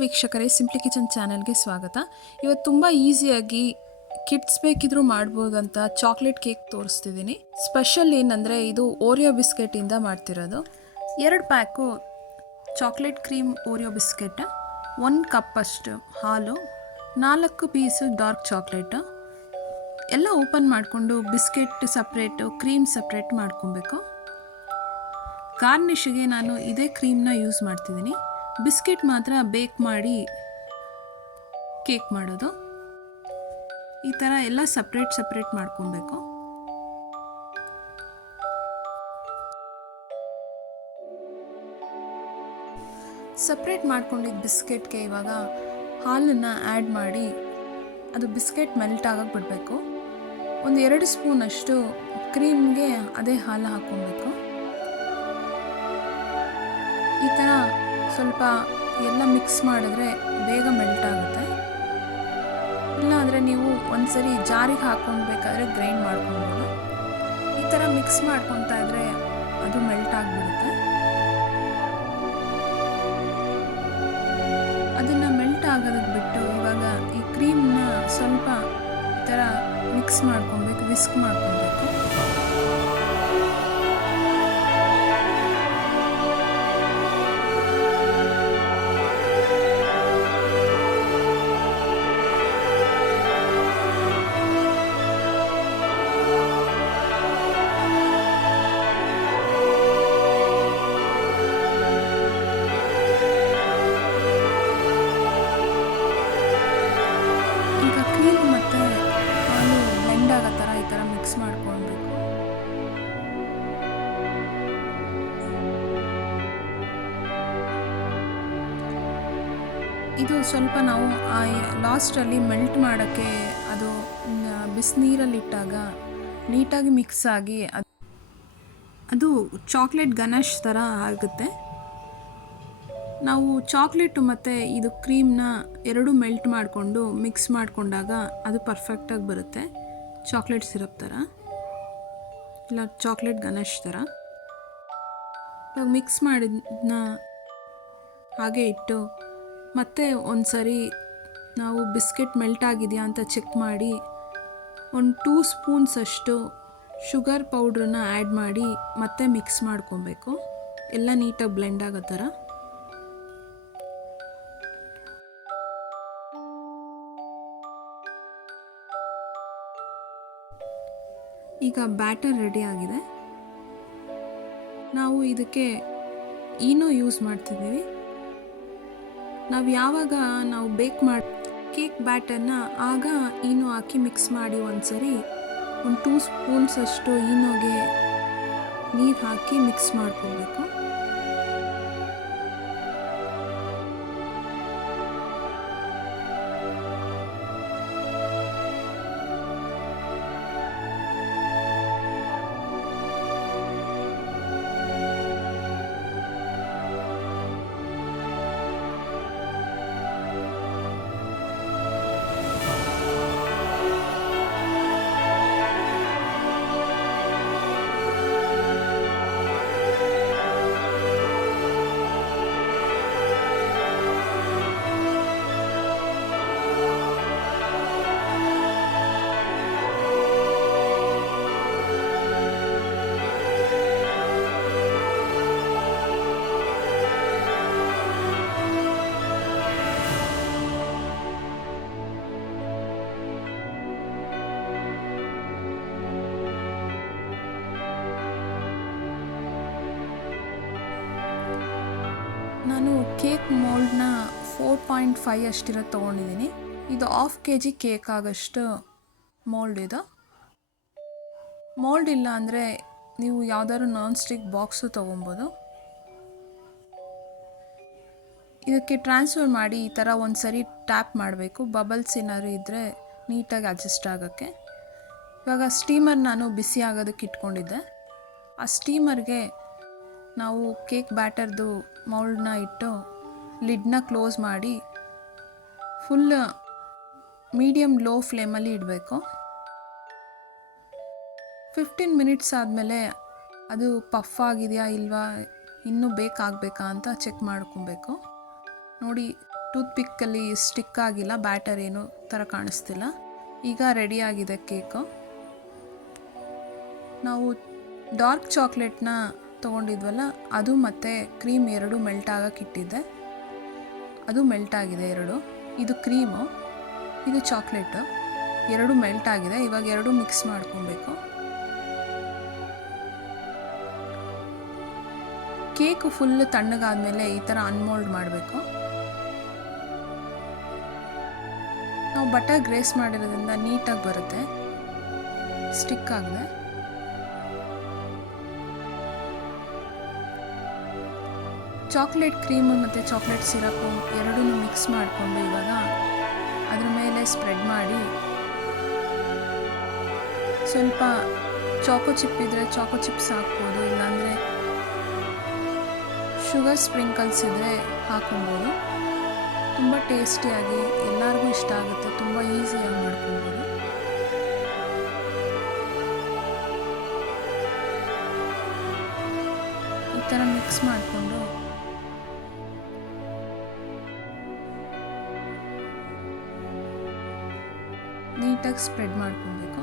ವೀಕ್ಷಕರೇ, simply kitchen ಚಾನೆಲ್ಗೆ ಸ್ವಾಗತ. ಇವತ್ತು ತುಂಬ ಈಸಿಯಾಗಿ ಕಿಡ್ಸ್ ಬೇಕಿದ್ರೂ ಮಾಡ್ಬೋದಂತ ಚಾಕ್ಲೇಟ್ ಕೇಕ್ ತೋರಿಸ್ತಿದ್ದೀನಿ. ಸ್ಪೆಷಲ್ ಏನಂದರೆ ಇದು ಓರಿಯೋ ಬಿಸ್ಕೆಟಿಂದ ಮಾಡ್ತಿರೋದು. 2 pack chocolate cream Oreo biscuit, 1 ಕಪ್ಪಷ್ಟು ಹಾಲು, 4 ಪೀಸು ಡಾರ್ಕ್ ಚಾಕ್ಲೇಟು ಎಲ್ಲ ಓಪನ್ ಮಾಡಿಕೊಂಡು ಬಿಸ್ಕೆಟ್ ಸಪ್ರೇಟು ಕ್ರೀಮ್ ಸಪ್ರೇಟ್ ಮಾಡ್ಕೊಬೇಕು. ಗಾರ್ನಿಷ್ಗೆ ನಾನು ಇದೇ ಕ್ರೀಮ್ನ ಯೂಸ್ ಮಾಡ್ತಿದ್ದೀನಿ. ಬಿಸ್ಕೆಟ್ ಮಾತ್ರ ಬೇಕ್ ಮಾಡಿ ಕೇಕ್ ಮಾಡೋದು. ಈ ಥರ ಎಲ್ಲ ಸಪ್ರೇಟ್ ಮಾಡ್ಕೊಬೇಕು. ಸಪ್ರೇಟ್ ಮಾಡ್ಕೊಂಡಿದ್ದ ಬಿಸ್ಕೆಟ್ಗೆ ಇವಾಗ ಹಾಲನ್ನು ಆ್ಯಡ್ ಮಾಡಿ ಅದು ಬಿಸ್ಕೆಟ್ ಮೆಲ್ಟ್ ಆಗಕ್ಕೆ ಬಿಡಬೇಕು. ಒಂದು 2 ಸ್ಪೂನಷ್ಟು ಕ್ರೀಮ್ಗೆ ಅದೇ ಹಾಲು ಹಾಕ್ಕೊಬೇಕು. ಈ ಥರ ಸ್ವಲ್ಪ ಎಲ್ಲ ಮಿಕ್ಸ್ ಮಾಡಿದ್ರೆ ಬೇಗ ಮೆಲ್ಟ್ ಆಗುತ್ತೆ. ಇಲ್ಲಾಂದರೆ ನೀವು ಒಂದ್ಸರಿ ಜಾರಿಗೆ ಹಾಕ್ಕೊಳ್ಬೇಕಾದ್ರೆ ಗ್ರೈಂಡ್ ಮಾಡ್ಕೊಬೋದು. ಈ ಥರ ಮಿಕ್ಸ್ ಮಾಡ್ಕೊತಾ ಇದ್ರೆ ಅದು ಮೆಲ್ಟ್ ಆಗಿಬಿಡುತ್ತೆ. ಅದನ್ನು ಮೆಲ್ಟ್ ಆಗೋದಕ್ಕೆ ಬಿಟ್ಟು ಇವಾಗ ಈ ಕ್ರೀಮ್ನ ಸ್ವಲ್ಪ ಈ ಥರ ಮಿಕ್ಸ್ ಮಾಡ್ಕೊಬೇಕು, ವಿಸ್ಕ್ ಮಾಡ್ಕೊಬೇಕು. ಈಗ ಕ್ರೀಮ್ ಮತ್ತು ಹಾಲು ಬ್ಲೆಂಡ್ ಆಗೋ ಥರ ಈ ಥರ ಮಿಕ್ಸ್ ಮಾಡ್ಕೊಳ್ಬೇಕು. ಇದು ಸ್ವಲ್ಪ ನಾವು ಲಾಸ್ಟಲ್ಲಿ ಮೆಲ್ಟ್ ಮಾಡೋಕ್ಕೆ ಅದು ಬಿಸಿನೀರಲ್ಲಿಟ್ಟಾಗ ನೀಟಾಗಿ ಮಿಕ್ಸ್ ಆಗಿ ಅದು ಚಾಕ್ಲೇಟ್ ಗನಾಶ್ ಥರ ಆಗುತ್ತೆ. ನಾವು ಚಾಕ್ಲೇಟು ಮತ್ತು ಇದು ಕ್ರೀಮ್ನ ಎರಡೂ ಮೆಲ್ಟ್ ಮಾಡಿಕೊಂಡು ಮಿಕ್ಸ್ ಮಾಡಿಕೊಂಡಾಗ ಅದು ಪರ್ಫೆಕ್ಟಾಗಿ ಬರುತ್ತೆ. ಚಾಕ್ಲೇಟ್ ಸಿರಪ್ ಥರ ಇಲ್ಲ ಚಾಕ್ಲೇಟ್ ಗನಾಶ್ ಥರ. ಇವಾಗ ಮಿಕ್ಸ್ ಮಾಡಿದ್ನ ಹಾಗೆ ಇಟ್ಟು ಮತ್ತೆ ಒಂದು ಸರಿ ನಾವು ಬಿಸ್ಕೆಟ್ ಮೆಲ್ಟ್ ಆಗಿದೆಯಾ ಅಂತ ಚೆಕ್ ಮಾಡಿ ಒಂದು 2 ಸ್ಪೂನ್ಸಷ್ಟು ಶುಗರ್ ಪೌಡ್ರನ್ನ ಆ್ಯಡ್ ಮಾಡಿ ಮತ್ತೆ ಮಿಕ್ಸ್ ಮಾಡ್ಕೊಬೇಕು. ಎಲ್ಲ ನೀಟಾಗಿ ಬ್ಲೆಂಡ್ ಆಗೋ ಥರ. ಈಗ ಬ್ಯಾಟರ್ ರೆಡಿ ಆಗಿದೆ. ನಾವು ಇದಕ್ಕೆ ಈನೋ ಯೂಸ್ ಮಾಡ್ತಿದ್ದೀವಿ. ನಾವು ಯಾವಾಗ ನಾವು ಬೇಕ್ ಮಾಡಿ ಕೇಕ್ ಬ್ಯಾಟರ್ನ ಆಗ ಈನೋ ಹಾಕಿ ಮಿಕ್ಸ್ ಮಾಡಿ ಒಂದ್ಸರಿ ಒಂದು 2 ಸ್ಪೂನ್ಸಷ್ಟು ಈನೋಗೆ ನೀರು ಹಾಕಿ ಮಿಕ್ಸ್ ಮಾಡ್ಕೊಬೇಕು. ನಾನು ಕೇಕ್ ಮೋಲ್ಡ್ನ 4.5 ಅಷ್ಟಿರೋ ತೊಗೊಂಡಿದ್ದೀನಿ. ಇದು 1/2 kg ಕೇಕ್ ಆಗೋಷ್ಟು ಮೋಲ್ಡ್ ಇದು. ಮೋಲ್ಡ್ ಇಲ್ಲ ಅಂದರೆ ನೀವು ಯಾವುದಾದ್ರು ನಾನ್ ಸ್ಟಿಕ್ ಬಾಕ್ಸು ತೊಗೊಬೋದು. ಇದಕ್ಕೆ ಟ್ರಾನ್ಸ್ಫರ್ ಮಾಡಿ ಈ ಥರ ಒಂದು ಸರಿ ಟ್ಯಾಪ್ ಮಾಡಬೇಕು. ಬಬಲ್ಸ್ ಏನಾದ್ರು ಇದ್ದರೆ ನೀಟಾಗಿ ಅಡ್ಜಸ್ಟ್ ಆಗೋಕ್ಕೆ. ಇವಾಗ ಸ್ಟೀಮರ್ ನಾನು ಬಿಸಿ ಆಗೋದಕ್ಕೆ ಇಟ್ಕೊಂಡಿದ್ದೆ. ಆ ಸ್ಟೀಮರ್ಗೆ ನಾವು ಕೇಕ್ ಬ್ಯಾಟರ್ದು ಮೌಲ್ಡ್ನ ಇಟ್ಟು ಲಿಡ್ನ ಕ್ಲೋಸ್ ಮಾಡಿ ಫುಲ್ ಮೀಡಿಯಮ್ ಲೋ ಫ್ಲೇಮಲ್ಲಿ ಇಡಬೇಕು. 15 ಮಿನಿಟ್ಸ್ ಆದಮೇಲೆ ಅದು ಪಫ್ ಆಗಿದೆಯಾ ಇಲ್ವಾ, ಇನ್ನೂ ಬೇಕಾಗಬೇಕಾ ಅಂತ ಚೆಕ್ ಮಾಡ್ಕೊಬೇಕು. ನೋಡಿ ಟೂತ್ ಪಿಕ್ಕಲ್ಲಿ ಸ್ಟಿಕ್ ಆಗಿಲ್ಲ, ಬ್ಯಾಟರ್ ಏನು ಥರ ಕಾಣಿಸ್ತಿಲ್ಲ. ಈಗ ರೆಡಿಯಾಗಿದೆ ಕೇಕು. ನಾವು ಡಾರ್ಕ್ ಚಾಕ್ಲೇಟ್ನ ತೊಗೊಂಡಿದ್ವಲ್ಲ, ಅದು ಮತ್ತು ಕ್ರೀಮ್ ಎರಡು ಮೆಲ್ಟ್ ಆಗಕ್ಕೆ ಇಟ್ಟಿದ್ದೆ. ಅದು ಮೆಲ್ಟ್ ಆಗಿದೆ ಎರಡು. ಇದು ಕ್ರೀಮು, ಇದು ಚಾಕ್ಲೇಟು, ಎರಡು ಮೆಲ್ಟ್ ಆಗಿದೆ. ಇವಾಗ ಎರಡು ಮಿಕ್ಸ್ ಮಾಡ್ಕೊಬೇಕು. ಕೇಕು ಫುಲ್ಲು ತಣ್ಣಗಾದ್ಮೇಲೆ ಈ ಥರ ಅನ್ಮೋಲ್ಡ್ ಮಾಡಬೇಕು. ನಾವು ಬಟರ್ ಗ್ರೇಸ್ ಮಾಡಿರೋದ್ರಿಂದ ನೀಟಾಗಿ ಬರುತ್ತೆ, ಸ್ಟಿಕ್ ಆಗಿದೆ. ಚಾಕ್ಲೇಟ್ ಕ್ರೀಮು ಮತ್ತು ಚಾಕ್ಲೇಟ್ ಸಿರಪ್ಪು ಎರಡೂ ಮಿಕ್ಸ್ ಮಾಡಿಕೊಂಡು ಇವಾಗ ಅದ್ರ ಮೇಲೆ ಸ್ಪ್ರೆಡ್ ಮಾಡಿ, ಸ್ವಲ್ಪ ಚಾಕೋ ಚಿಪ್ ಇದ್ದರೆ ಚಾಕೋ ಚಿಪ್ಸ್ ಹಾಕ್ಬೋದು, ಇಲ್ಲಾಂದರೆ ಶುಗರ್ ಸ್ಪ್ರಿಂಕಲ್ಸ್ ಇದ್ದರೆ ಹಾಕೊಬೋದು. ತುಂಬ ಟೇಸ್ಟಿಯಾಗಿ ಎಲ್ಲರಿಗೂ ಇಷ್ಟ ಆಗುತ್ತೆ, ತುಂಬ ಈಸಿಯಾಗಿ ಮಾಡ್ಕೊಬೋದು. ಈ ಥರ ಮಿಕ್ಸ್ ಮಾಡಿಕೊಂಡು ನೀಟಾಗಿ ಸ್ಪ್ರೆಡ್ ಮಾಡ್ಕೊಬೇಕು.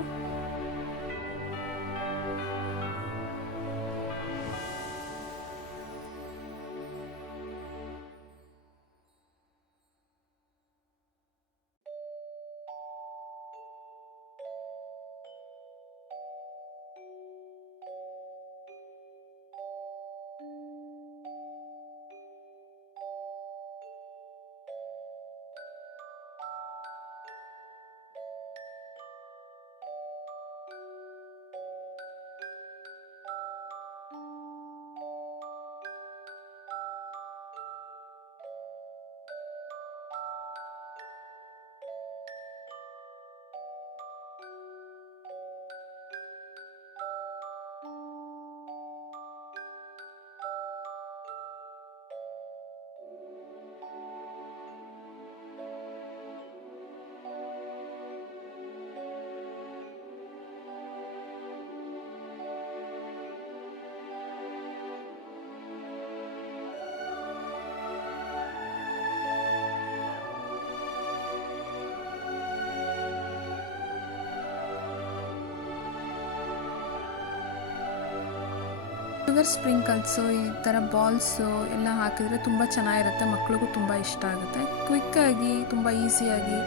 ಶುಗರ್ ಸ್ಪ್ರಿಂಕಲ್ಸು, ಈ ಥರ ಬಾಲ್ಸು ಎಲ್ಲ ಹಾಕಿದರೆ ತುಂಬ ಚೆನ್ನಾಗಿರುತ್ತೆ, ಮಕ್ಳಿಗೂ ತುಂಬ ಇಷ್ಟ ಆಗುತ್ತೆ. ಕ್ವಿಕ್ಕಾಗಿ ತುಂಬ ಈಸಿಯಾಗಿ